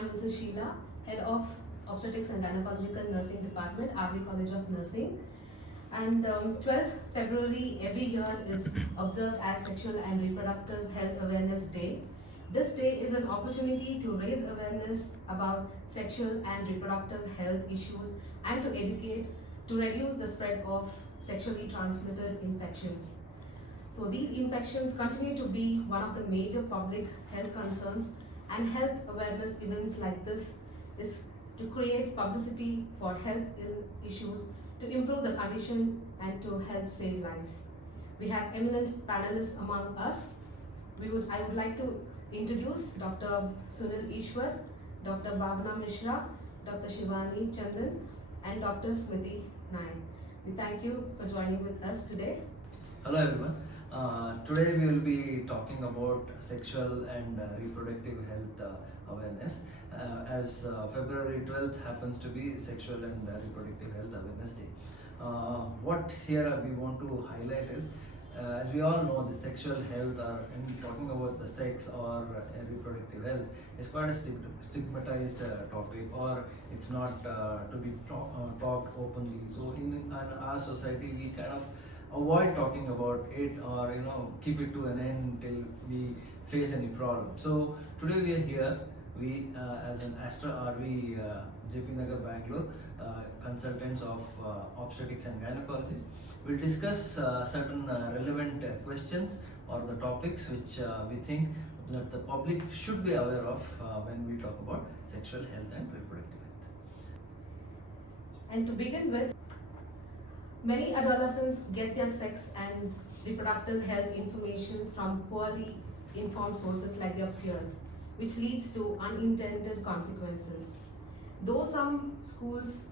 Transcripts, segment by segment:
I'm Mrs. Sheila, Head of Obstetrics and Gynecological Nursing Department, RV College of Nursing. And 12th February every year is observed as Sexual and Reproductive Health Awareness Day. This day is an opportunity to raise awareness about sexual and reproductive health issues and to educate to reduce the spread of sexually transmitted infections. So these infections continue to be one of the major public health concerns, and health awareness events like this is to create publicity for health issues, to improve the condition and to help save lives. We have eminent panelists among us. I would like to introduce Dr. Sunil Ishwar, Dr. Bhavna Mishra, Dr. Shivani Chandan, and Dr. Smriti Nayak. We thank you for joining with us today. Hello everyone. Today we will be talking about sexual and reproductive health awareness, as February 12th happens to be Sexual and Reproductive Health Awareness Day. What here we want to highlight is, as we all know, the sexual health, or in talking about the sex or reproductive health, is quite a stigmatized topic, or it's not to be talked openly. So in our society, we kind of avoid talking about it, or keep it to an end till we face any problem. So today we are here, we as an Astra RV JP Nagar Bangalore consultants of obstetrics and gynecology will discuss certain relevant questions or the topics which we think that the public should be aware of when we talk about sexual health and reproductive health. And to begin with, many adolescents get their sex and reproductive health information from poorly informed sources like their peers, which leads to unintended consequences. Though some schools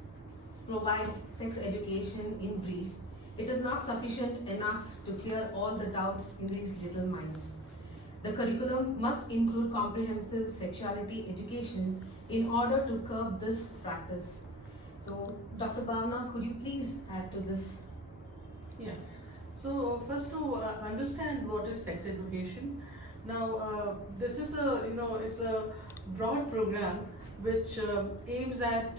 provide sex education in brief, it is not sufficient enough to clear all the doubts in these little minds. The curriculum must include comprehensive sexuality education in order to curb this practice. So, Dr. Bhavna, could you please add to this? Yeah. So first to understand what is sex education. Now, this is it's a broad program which aims at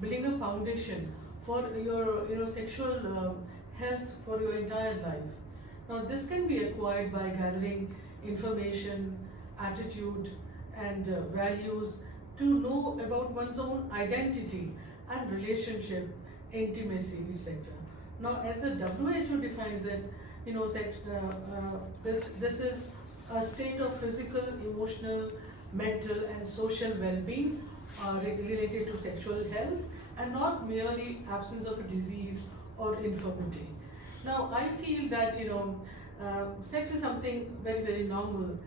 building a foundation for your sexual health for your entire life. Now, this can be acquired by gathering information, attitude, and values to know about one's own identity and relationship, intimacy, etc. Now, as the WHO defines it, this is a state of physical, emotional, mental, and social well-being related to sexual health, and not merely absence of a disease or infirmity. Now, I feel that sex is something very, very normal,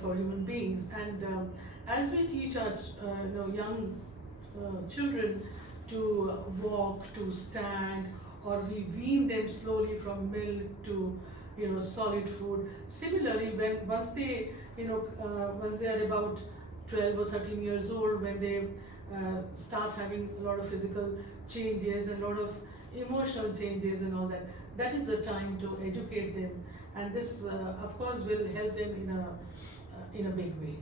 for human beings, and as we teach our young children to walk, to stand, or we wean them slowly from milk to solid food. Similarly, once they are about 12 or 13 years old, when they start having a lot of physical changes and a lot of emotional changes and all that, that is the time to educate them, and this of course will help them in a big way.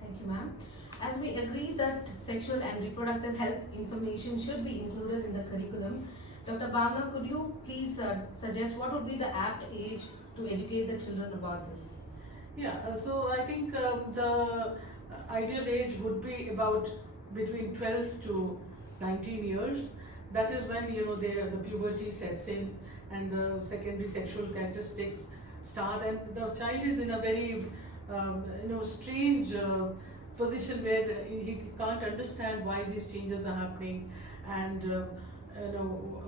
Thank you, ma'am. As we agree that sexual and reproductive health information should be included in the curriculum, Dr. Bhavna, could you please suggest what would be the apt age to educate the children about this? Yeah, so I think the ideal age would be about between 12 to 19 years. That is when the puberty sets in and the secondary sexual characteristics start, and the child is in a very strange position where he can't understand why these changes are happening, and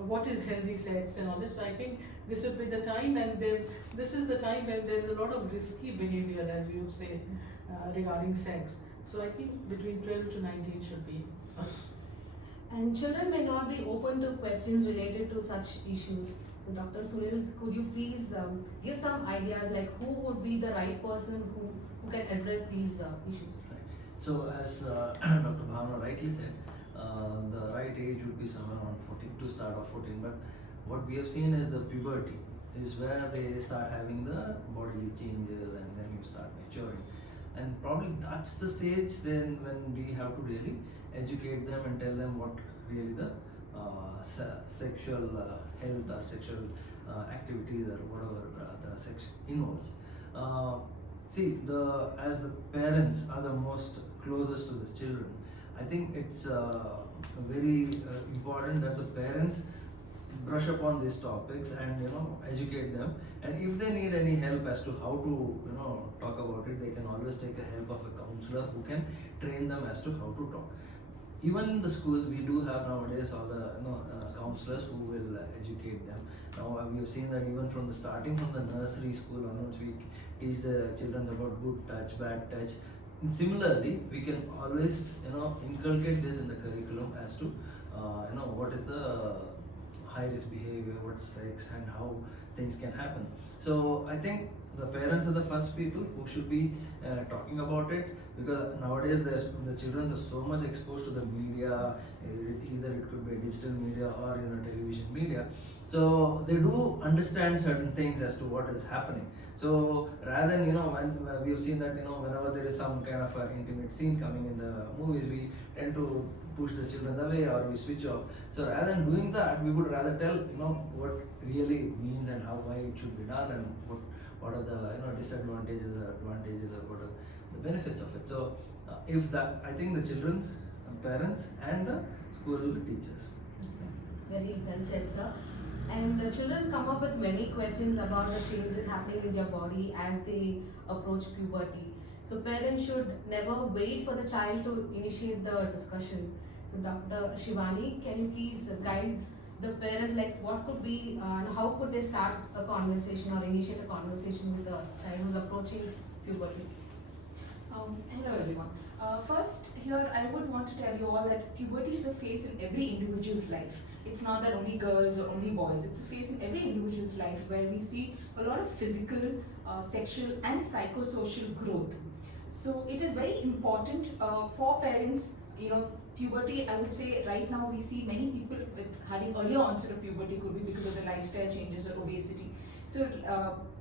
what is healthy sex and all this. So I think this would be the time, and then this is the time when there is a lot of risky behavior, as you say, regarding sex. So I think between 12 to 19 should be fine. And children may not be open to questions related to such issues. So Dr. Sunil, could you please give some ideas, like who would be the right person who can address these issues? So as Dr. Bhavna rightly said, the right age would be somewhere around 14 to start off 14, but what we have seen is the puberty is where they start having the bodily changes, and then you start maturing. and probably that's the stage then when we have to really educate them and tell them what really the sexual health or sexual activities or whatever the sex involves. Uh, See, as the parents are the most closest to the children, I think it's very important that the parents brush upon these topics and educate them. And if they need any help as to how to talk about it, they can always take the help of a counselor who can train them as to how to talk. Even in the schools, we do have nowadays all the counselors who will educate them. Now we have seen that even from the starting from the nursery school onwards, we teach the children about good touch, bad touch. And similarly, we can always inculcate this in the curriculum as to what is the high risk behavior, what's sex, and how things can happen. So I think the parents are the first people who should be talking about it, because nowadays the children are so much exposed to the media, either it could be digital media or television media. So they do understand certain things as to what is happening. So rather than when we have seen that whenever there is some kind of intimate scene coming in the movies, we tend to push the children away or we switch off. So rather than doing that, we would rather tell what really it means and why it should be done, and what are the disadvantages or advantages, or what are the benefits of it. So if that, I think the children's parents and the school teachers. Very well said, sir. And the children come up with many questions about the changes happening in their body as they approach puberty. So parents should never wait for the child to initiate the discussion. So Dr. Shivani, can you please guide the parents, like what could be, how could they start a conversation or initiate a conversation with the child who's approaching puberty? Hello everyone. First, here I would want to tell you all that puberty is a phase in every individual's life. It's not that only girls or only boys. It's a phase in every individual's life where we see a lot of physical, sexual and psychosocial growth. So it is very important for parents, puberty, I would say right now we see many people with having earlier onset of puberty, could be because of the lifestyle changes or obesity. So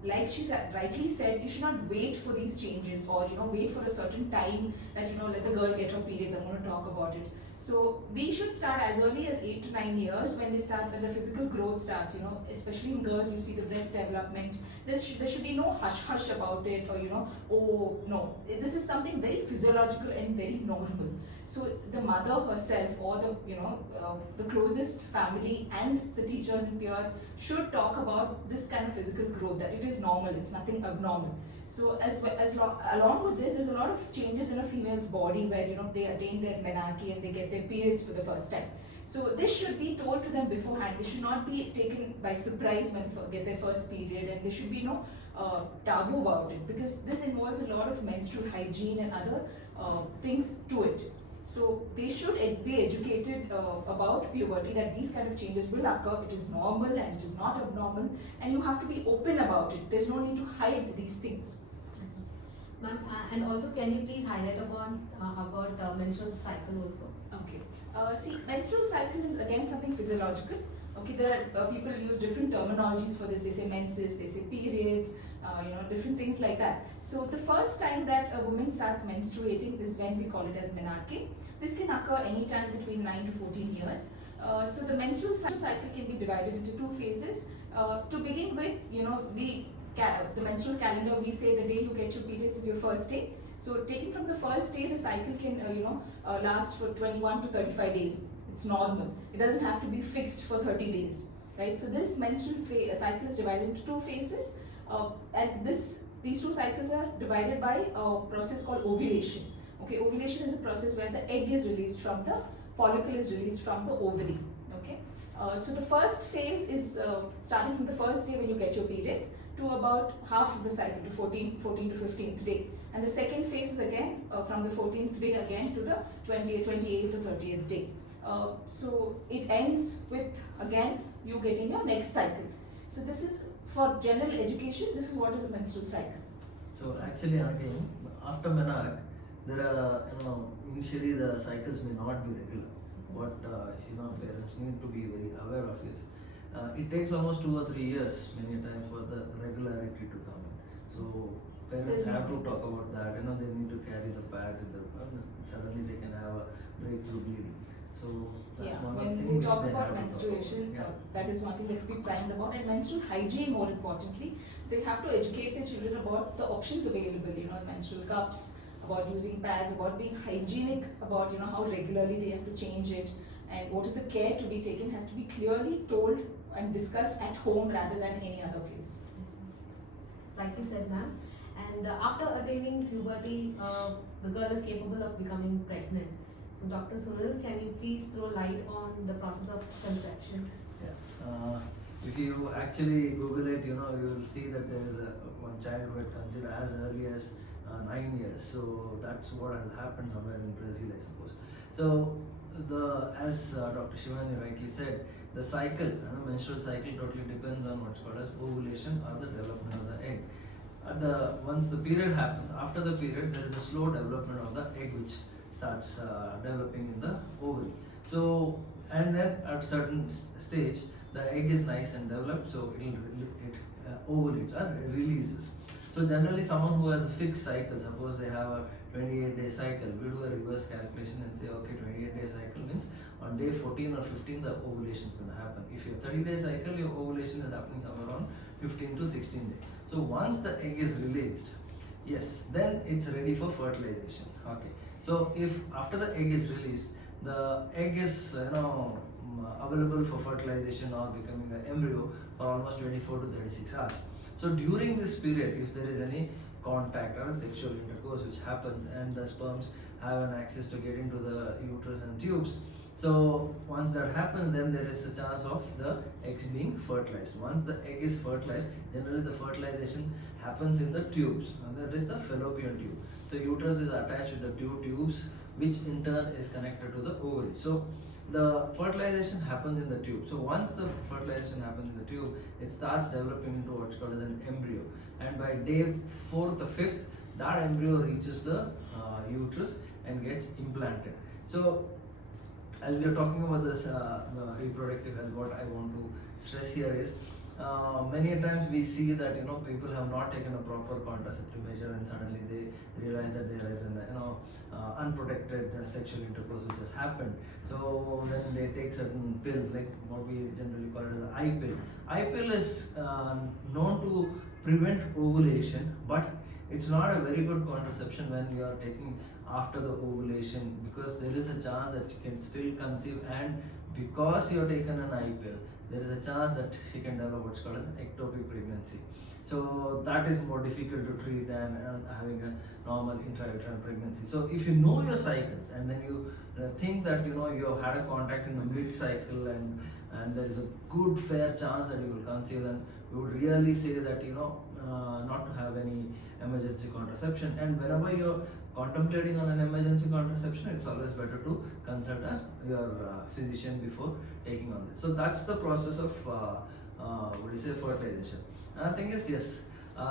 like she rightly said, you should not wait for these changes or wait for a certain time that let the girl get her periods. I'm going to talk about it. So we should start as early as 8 to 9 years when the physical growth starts. Especially in girls, you see the breast development. There should be no hush about it, or oh no. This is something very physiological and very normal. So the mother herself or the closest family and the teachers and peer should talk about this kind of physical growth, that it is normal, it's nothing abnormal. So along with this, there's a lot of changes in a female's body where they attain their menarche and they get their periods for the first time. So this should be told to them beforehand. They should not be taken by surprise when they get their first period, and there should be no taboo about it, because this involves a lot of menstrual hygiene and other things to it. So they should be educated about puberty, that these kind of changes will occur. It is normal and it is not abnormal, and you have to be open about it. There's no need to hide these things. Yes. Ma'am, and also can you please highlight about menstrual cycle also? Okay. See, menstrual cycle is again something physiological. Okay, there are people use different terminologies for this. They say menses, they say periods, different things like that. So the first time that a woman starts menstruating is when we call it as menarche. This can occur anytime between 9 to 14 years. So the menstrual cycle can be divided into two phases. To begin with, the menstrual calendar, we say the day you get your periods is your first day. So taking from the first day, the cycle can last for 21 to 35 days. It's normal. It doesn't have to be fixed for 30 days, right? So this menstrual cycle is divided into two phases, and these two cycles are divided by a process called ovulation. Okay, ovulation is a process where the egg is released from the follicle, is released from the ovary. Okay, so the first phase is starting from the first day when you get your periods to about half of the cycle, to 14 to 15th day. And the second phase is again from the 14th day again to the 28th to 30th day. So it ends with again you getting your next cycle. So this is for general education. This is what is a menstrual cycle. So actually again, after menarche, there are initially the cycles may not be regular. What parents need to be very aware of is it takes almost 2 or 3 years many times for the regularity to come in. So parents have to talk about that. They need to carry the pad in the suddenly they can have a breakthrough bleeding. So that's Yeah, one when thing we which talk they about have to menstruation, talk about. that is one thing they have to be primed about, and menstrual hygiene more importantly. They have to educate their children about the options available, menstrual cups, about using pads, about being hygienic, about how regularly they have to change it, and what is the care to be taken has to be clearly told and discussed at home rather than any other place. Rightly said, ma'am. And after attaining puberty, the girl is capable of becoming pregnant. So, Dr. Sunil, can you please throw light on the process of conception? Yeah. If you actually Google it, you will see that there is one child who had conceived as early as 9 years. So that's what has happened somewhere in Brazil, I suppose. So as Dr. Shivani rightly said, the cycle, menstrual cycle totally depends on what's called as ovulation or the development of the egg. Once the period happens, after the period, there is a slow development of the egg which starts developing in the ovary. So, and then at certain stage, the egg is nice and developed, so it ovates or releases. So generally, someone who has a fixed cycle, suppose they have a 28-day cycle, we do a reverse calculation and say, okay, 28-day cycle means on day 14 or 15, the ovulation is going to happen. If your 30-day cycle, your ovulation is happening somewhere around 15 to 16 days. So once the egg is released, yes, then it's ready for fertilization. Okay. So if after the egg is released, the egg is available for fertilization or becoming an embryo for almost 24 to 36 hours. So during this period, if there is any contact or sexual intercourse which happens and the sperms have an access to get into the uterus and tubes, so once that happens, then there is a chance of the eggs being fertilized. Once the egg is fertilized, generally the fertilization happens in the tubes, and that is the fallopian tube. The uterus is attached with the two tubes, which in turn is connected to the ovary. So the fertilization happens in the tube. So once the fertilization happens in the tube, it starts developing into what's called as an embryo. And by day 4th or 5th, that embryo reaches the uterus and gets implanted. So as we are talking about this reproductive health, what I want to stress here is many a times we see that people have not taken a proper contraceptive measure and suddenly they realize that there is an unprotected sexual intercourse which has happened. So then they take certain pills like what we generally call it as an I pill. I pill is known to prevent ovulation, but it's not a very good contraception when you are taking after the ovulation, because there is a chance that she can still conceive, and because you have taken an I pill, there is a chance that she can develop what's called as an ectopic pregnancy. So that is more difficult to treat than having a normal intrauterine pregnancy. So if you know your cycles and then you think that you have had a contact in the mid-cycle and there is a good fair chance that you will conceive, then we would really say that not to have any emergency contraception. And whenever you're contemplating on an emergency contraception, it's always better to consult your physician before taking on this. So that's the process of fertilization. Another thing is, yes,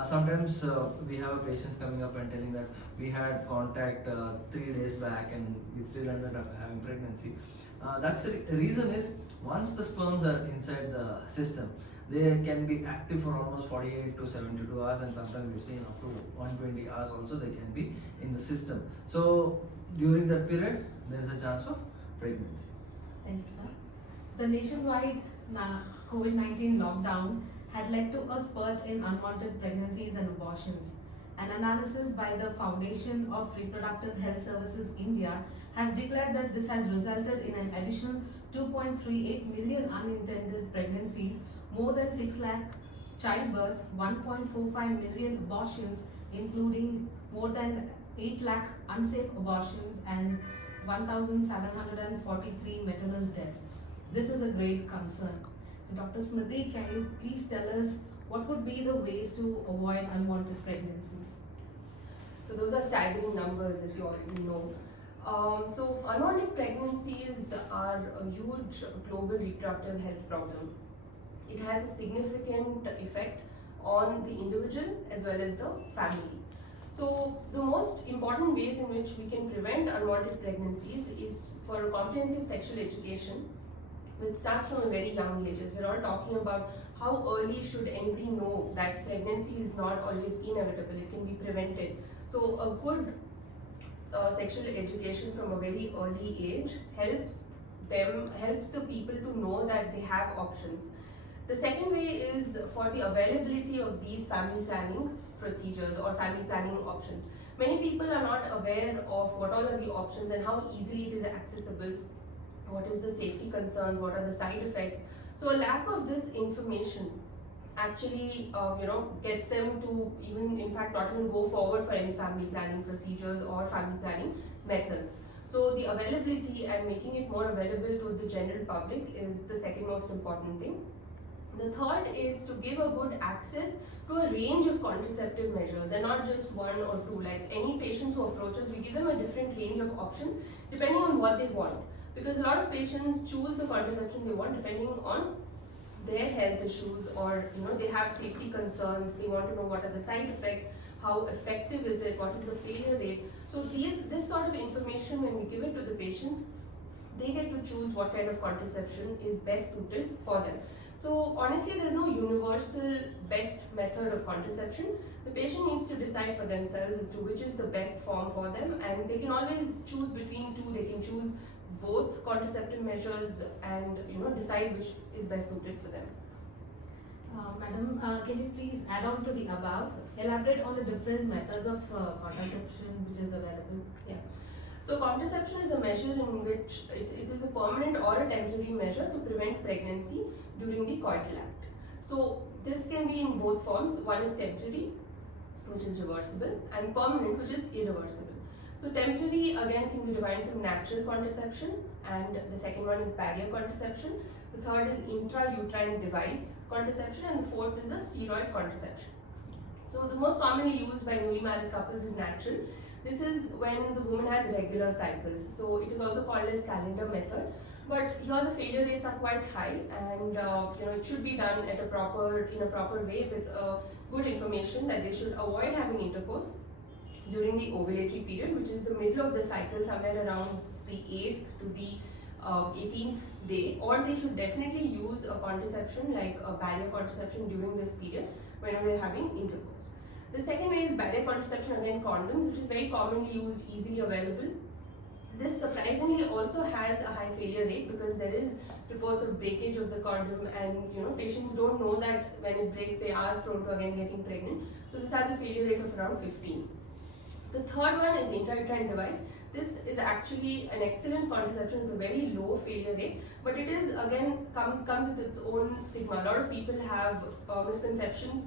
sometimes we have patients coming up and telling that we had contact 3 days back and we still ended up having pregnancy. That's the reason is, once the sperms are inside the system, they can be active for almost 48 to 72 hours, and sometimes we've seen up to 120 hours also they can be in the system. So during that period, there's a chance of pregnancy. Thank you, sir. The nationwide COVID-19 lockdown had led to a spurt in unwanted pregnancies and abortions. An analysis by the Foundation of Reproductive Health Services India has declared that this has resulted in an additional 2.38 million unintended pregnancies, more than 6 lakh childbirths, 1.45 million abortions, including more than 8 lakh unsafe abortions and 1,743 maternal deaths. This is a great concern. So Dr. Smriti, can you please tell us what would be the ways to avoid unwanted pregnancies? So those are staggering numbers, as you already know. So unwanted pregnancies are a huge global reproductive health problem. It has a significant effect on the individual as well as the family. So the most important ways in which we can prevent unwanted pregnancies is for a comprehensive sexual education, which starts from a very young age. As we're all talking about how early should anybody know that pregnancy is not always inevitable, it can be prevented. So a good sexual education from a very early age helps the people to know that they have options. The second way is for the availability of these family planning procedures or family planning options. Many people are not aware of what all are the options and how easily it is accessible, what is the safety concerns, what are the side effects. So a lack of this information actually gets them to even in fact not even go forward for any family planning procedures or family planning methods. So the availability and making it more available to the general public is the second most important thing. The third is to give a good access to a range of contraceptive measures and not just one or two. Like any patients who approach us, we give them a different range of options depending on what they want. Because a lot of patients choose the contraception they want depending on their health issues, or they have safety concerns, they want to know what are the side effects, how effective is it, what is the failure rate. So this sort of information, when we give it to the patients, they get to choose what kind of contraception is best suited for them. So honestly, there's no universal best method of contraception. The patient needs to decide for themselves as to which is the best form for them, and they can always choose between two. They can choose both contraceptive measures and decide which is best suited for them. Madam, can you please add on to the above, elaborate on the different methods of contraception which is available? Yeah. So contraception is a measure in which it is a permanent or a temporary measure to prevent pregnancy during the coital act. So this can be in both forms. One is temporary, which is reversible, and permanent, which is irreversible. So temporary again can be divided to natural contraception, and the second one is barrier contraception. The third is intrauterine device contraception, and the fourth is the steroid contraception. So the most commonly used by newly married couples is natural. This is when the woman has regular cycles. So it is also called as calendar method. But here the failure rates are quite high, and it should be done in a proper way with good information that they should avoid having intercourse during the ovulatory period, which is the middle of the cycle, somewhere around the 8th to the 18th day, or they should definitely use a contraception like a barrier contraception during this period whenever they're having intercourse. The second way is barrier contraception, again condoms, which is very commonly used, easily available. This surprisingly also has a high failure rate because there is reports of breakage of the condom, and patients don't know that when it breaks they are prone to again getting pregnant. So this has a failure rate of around 15. The third one is intrauterine device. This is actually an excellent contraception with a very low failure rate, but it is again comes with its own stigma. A lot of people have misconceptions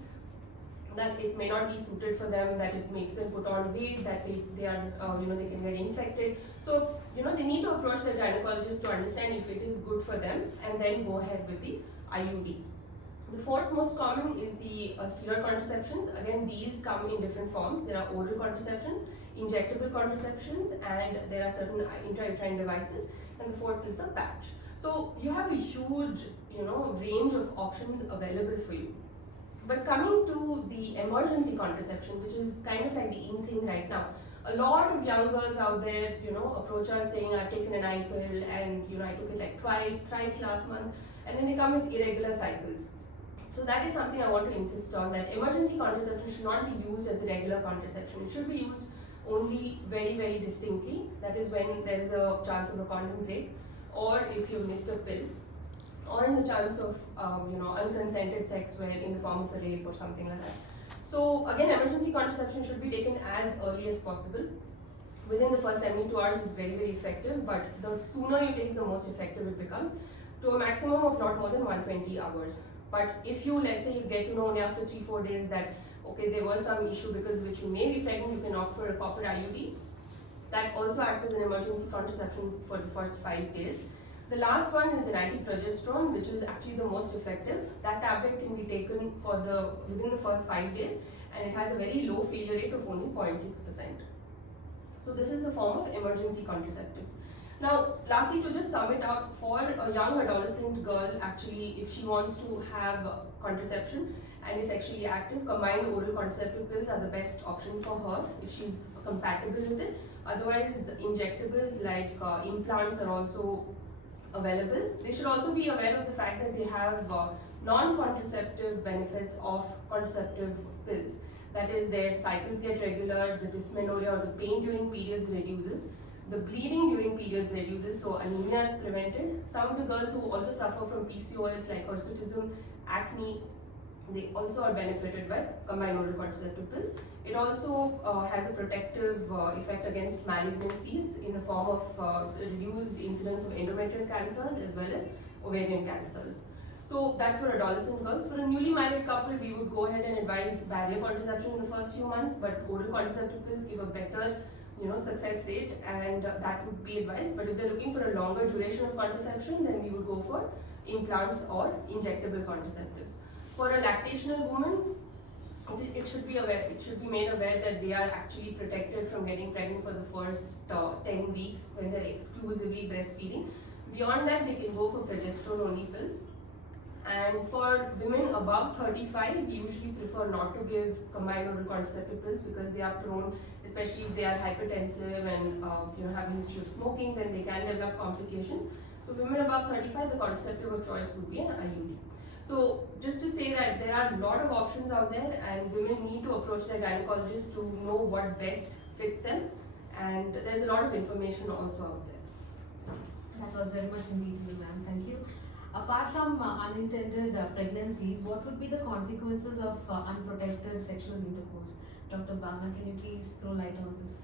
that it may not be suited for them, that it makes them put on weight, that they are they can get infected. So they need to approach their gynecologist to understand if it is good for them, and then go ahead with the IUD. The fourth most common is the steroid contraceptions. Again, these come in different forms. There are oral contraceptions, injectable contraceptions, and there are certain intrauterine devices. And the fourth is the patch. So you have a huge, range of options available for you. But coming to the emergency contraception, which is kind of like the in thing right now, a lot of young girls out there, approach us saying, I've taken an NyQuil and I took it like thrice last month, and then they come with irregular cycles. So that is something I want to insist on, that emergency contraception should not be used as a regular contraception. It should be used only very, very distinctly. That is when there is a chance of a condom break, or if you missed a pill, or in the chance of unconsented sex where in the form of a rape or something like that. So again, emergency contraception should be taken as early as possible. Within the first 72 hours is very, very effective, but the sooner you take, the most effective it becomes, to a maximum of not more than 120 hours. But if you, let's say, you get to know only after 3-4 days that, okay, there was some issue because of which you may be pregnant, you can opt for a copper IUD. That also acts as an emergency contraception for the first 5 days. The last one is an anti-progesterone, which is actually the most effective. That tablet can be taken within the first 5 days, and it has a very low failure rate of only 0.6%. So this is the form of emergency contraceptives. Now, lastly, to just sum it up, for a young adolescent girl, actually, if she wants to have contraception and is sexually active, combined oral contraceptive pills are the best option for her if she's compatible with it. Otherwise, injectables like implants are also available. They should also be aware of the fact that they have non-contraceptive benefits of contraceptive pills. That is, their cycles get regular, the dysmenorrhea or the pain during periods reduces, the bleeding during periods reduces, so anemia is prevented. Some of the girls who also suffer from PCOS like hirsutism, acne, they also are benefited by combined oral contraceptive pills. It also has a protective effect against malignancies in the form of reduced incidence of endometrial cancers as well as ovarian cancers. So that's for adolescent girls. For a newly married couple, we would go ahead and advise barrier contraception in the first few months, but oral contraceptive pills give a better success rate, and that would be advised. But if they're looking for a longer duration of contraception, then we would go for implants or injectable contraceptives. For a lactational woman, it should be made aware that they are actually protected from getting pregnant for the first 10 weeks when they're exclusively breastfeeding. Beyond that, they can go for progesterone only pills. And for women above 35, we usually prefer not to give combined oral contraceptive pills because they are prone, especially if they are hypertensive and have a history of smoking, then they can develop complications. So women above 35, the contraceptive of choice would be an IUD. So just to say that there are a lot of options out there, and women need to approach their gynecologist to know what best fits them, and there's a lot of information also out there. That was very much in detail, ma'am. Thank you. Apart from unintended pregnancies, what would be the consequences of unprotected sexual intercourse? Dr. Bhavna, can you please throw light on this?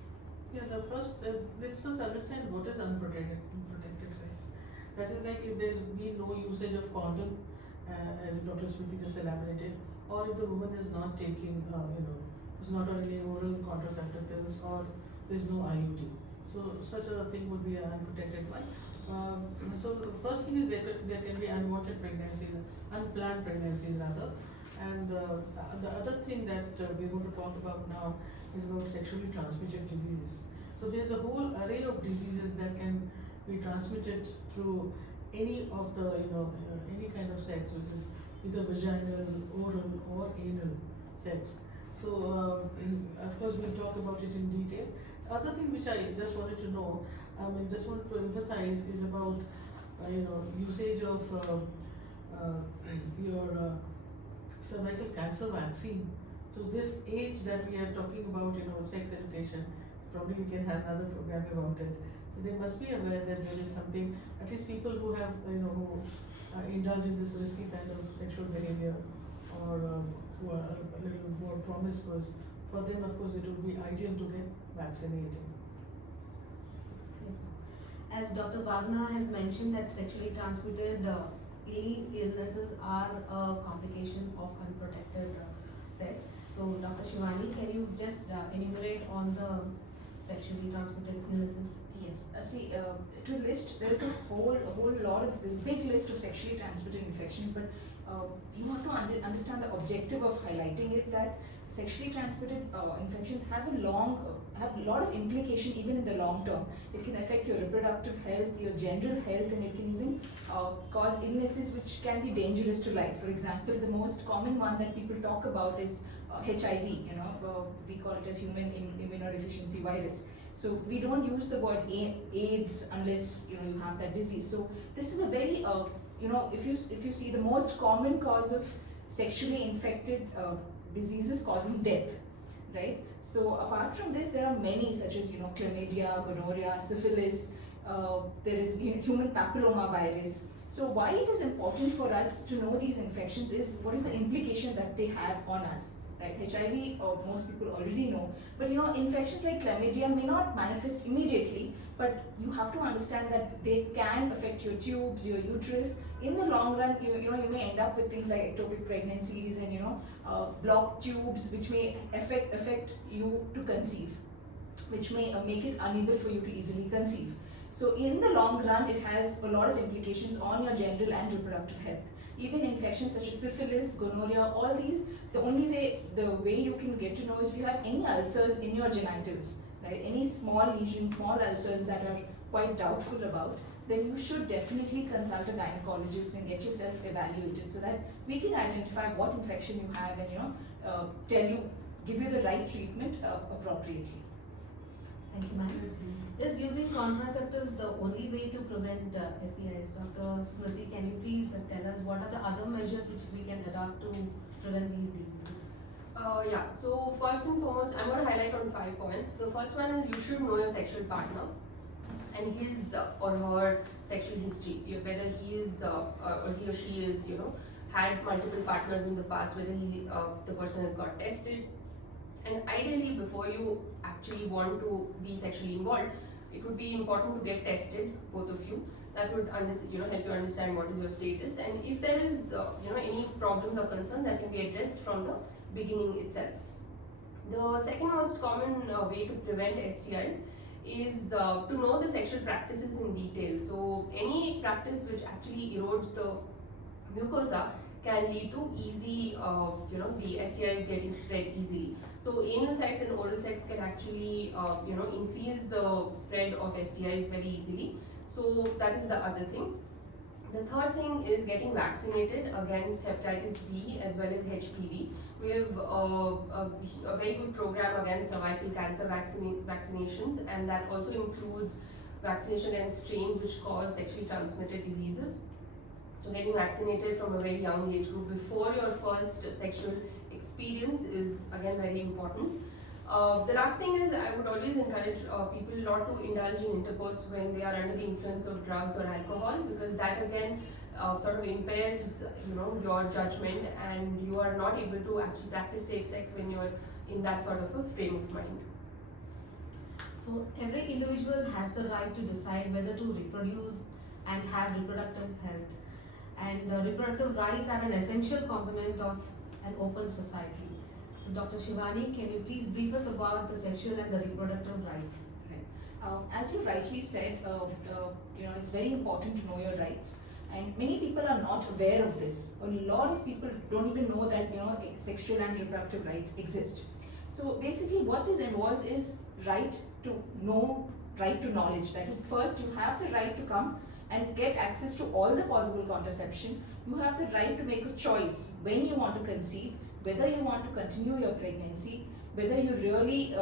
Yeah, let's first understand what is unprotected sex. That is like if there's been no usage of condom, as Dr. Smriti just elaborated, or if the woman is not taking, is not on any oral contraceptive pills, or there's no IUD. So such a thing would be an unprotected one. So the first thing is there can be unwanted pregnancies, unplanned pregnancies rather. And the other thing that we're going to talk about now is about sexually transmitted diseases. So there's a whole array of diseases that can be transmitted through any of the, any kind of sex, which is either vaginal, oral or anal sex. So of course we'll talk about it in detail. Other thing which I just wanted to know, just wanted to emphasize is about usage of your cervical cancer vaccine. So this age that we are talking about, sex education, probably we can have another program about it. So they must be aware that there is something, at least people who have, who indulge in this risky kind of sexual behavior, or who are a little more promiscuous, for them of course it would be ideal to get vaccinated. As Dr. Bhavna has mentioned that sexually transmitted illnesses are a complication of unprotected sex. So Dr. Shivani, can you just enumerate on the sexually transmitted illnesses? Yes. See, to list, there is a whole lot of this big list of sexually transmitted infections, but you have to understand the objective of highlighting it, that sexually transmitted infections have a lot of implication even in the long term. It can affect your reproductive health, your general health, and it can even cause illnesses which can be dangerous to life. For example, the most common one that people talk about is HIV. We call it as human immunodeficiency virus. So we don't use the word AIDS unless you have that disease. So this is a very if you see the most common cause of sexually infected diseases causing death, right? So apart from this, there are many such as chlamydia, gonorrhea, syphilis. There is human papilloma virus. So why it is important for us to know these infections is what is the implication that they have on us. Right, HIV, most people already know, but infections like chlamydia may not manifest immediately, but you have to understand that they can affect your tubes, your uterus. In the long run, you may end up with things like ectopic pregnancies and blocked tubes, which may affect you to conceive, which may make it unable for you to easily conceive. So in the long run, it has a lot of implications on your general and reproductive health. Even infections such as syphilis, gonorrhea, all these, the way you can get to know is if you have any ulcers in your genitals, right? Any small lesions, small ulcers that are quite doubtful about, then you should definitely consult a gynecologist and get yourself evaluated so that we can identify what infection you have and give you the right treatment appropriately. Thank you, ma'am. Is using contraceptives the only way to prevent STIs? Dr. Smriti, can you please tell us what are the other measures which we can adopt to prevent these diseases? Yeah, so first and foremost, I'm going to highlight on 5 points. The first one is you should know your sexual partner and his or her sexual history, whether he is or he or she is, had multiple partners in the past, whether the person has got tested. And ideally, before you actually want to be sexually involved, it would be important to get tested, both of you. That would help you understand what is your status, and if there is any problems or concerns, that can be addressed from the beginning itself. The second most common way to prevent STIs is to know the sexual practices in detail. So any practice which actually erodes the mucosa can lead to easy, the STIs getting spread easily. So anal sex and oral sex can actually, increase the spread of STIs very easily. So that is the other thing. The third thing is getting vaccinated against hepatitis B as well as HPV. We have a very good program against cervical cancer vaccinations, and that also includes vaccination against strains which cause sexually transmitted diseases. So getting vaccinated from a very young age group before your first sexual experience is again very important. The last thing is, I would always encourage people not to indulge in intercourse when they are under the influence of drugs or alcohol, because that again sort of impairs your judgment, and you are not able to actually practice safe sex when you are in that sort of a frame of mind. So every individual has the right to decide whether to reproduce and have reproductive health. And reproductive rights are an essential component of an open society. So Dr. Shivani, can you please brief us about the sexual and the reproductive rights? As you rightly said, it's very important to know your rights, and many people are not aware of this. A lot of people don't even know that sexual and reproductive rights exist. So basically, what this involves is right to know, right to knowledge. That is, first you have the right to come and get access to all the possible contraception. You have the right to make a choice when you want to conceive, whether you want to continue your pregnancy, whether you really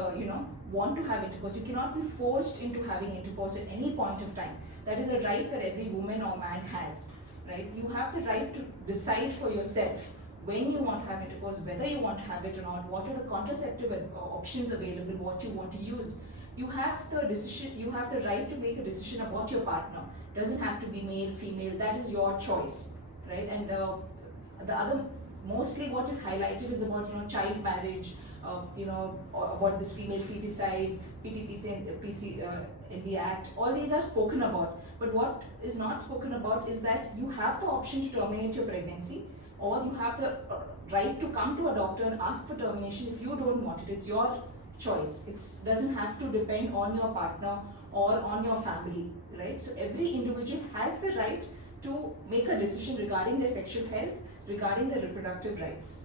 want to have intercourse. You cannot be forced into having intercourse at any point of time. That is a right that every woman or man has, right? You have the right to decide for yourself when you want to have intercourse, whether you want to have it or not, what are the contraceptive options available, what you want to use. You have the right to make a decision about your partner. It doesn't have to be male, female, that is your choice, right? And the other, mostly what is highlighted is about child marriage, about this female feticide, PTPC, in the Act. All these are spoken about, but what is not spoken about is that you have the option to terminate your pregnancy, or you have the right to come to a doctor and ask for termination if you don't want it. It's your choice. It doesn't have to depend on your partner or on your family, right? So every individual has the right to make a decision regarding their sexual health, regarding their reproductive rights.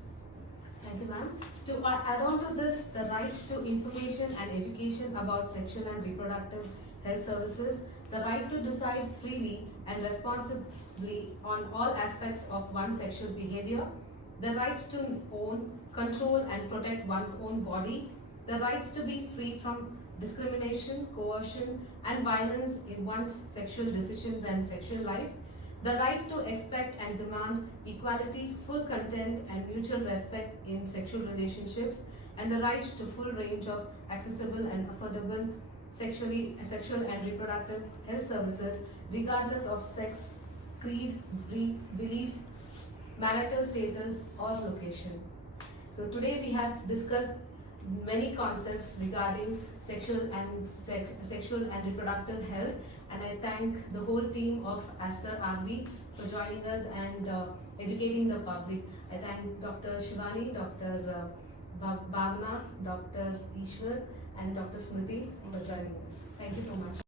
Thank you, ma'am. To add on to this, the right to information and education about sexual and reproductive health services, the right to decide freely and responsibly on all aspects of one's sexual behavior, the right to own, control and protect one's own body, the right to be free from discrimination, coercion and violence in one's sexual decisions and sexual life, the right to expect and demand equality, full content and mutual respect in sexual relationships, and the right to full range of accessible and affordable sexual and reproductive health services regardless of sex, creed, belief, marital status or location. So today we have discussed many concepts regarding sexual and reproductive health, and I thank the whole team of Aster RV for joining us and educating the public. I thank Dr. Shivani, Dr. Bhavna, Dr. Ishwar and Dr. Smriti for joining us. Thank you so much.